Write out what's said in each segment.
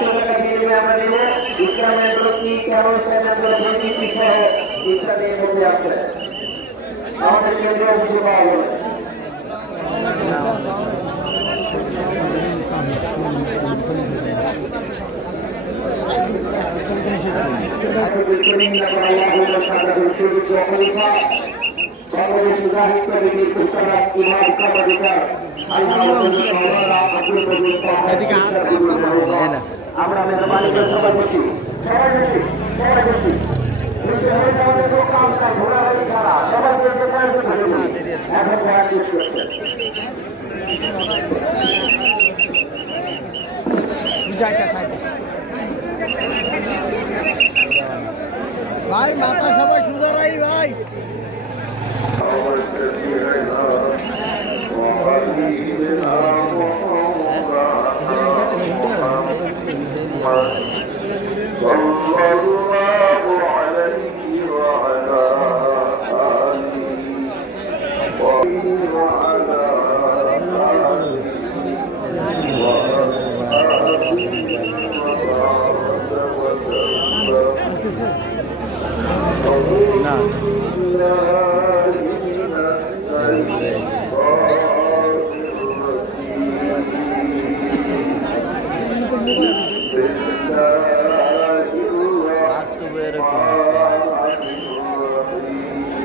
चौदह का दिन में आपका दिन है दूसरा में तो की क्या हो सकता है जो भी पीछे है तीसरा दिन हो गया आपका और ये जो मुझे बाल है aku dikuning kepada Allah Taala untuk berdoa kalau sudah itu ini bukanlah iman kepada kita Allah Taala akan berdoa kepada kita আমরা মেহরবানি করে সবাই বসি ভাই মাথা সবাই সুদারাই ভাই। Oh, وعلى آله وعلى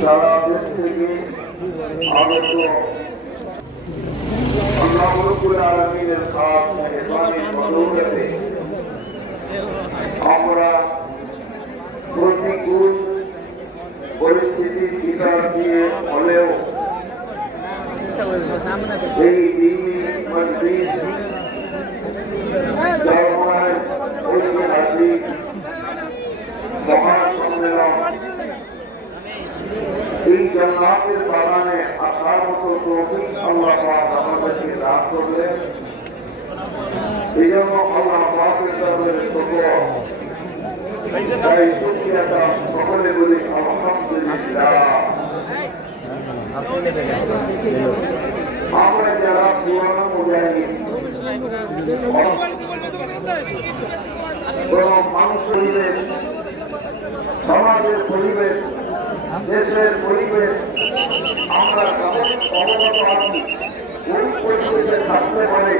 সারা দেশ থেকে আগত আল্লাহ রব্বুল আলামিনের খাস মেহরবানির বদৌলতে এই জান্নাতের বাগানে আসার মতো তৌফিক আল্লাহ পাক আমাদেরকে দান করলেন এই জন্য আল্লাহ পাকের দরবারে শুকর তাই শুকরিয়াটা সকলে বলি আলহামদুলিল্লাহ। আমরা যারা পুরানো মুজাহিদ মানুষ পরিবেশ দেশের পরিবেশ আমরা অবগত আছি ওই পরিবেশে থাকতে পারে।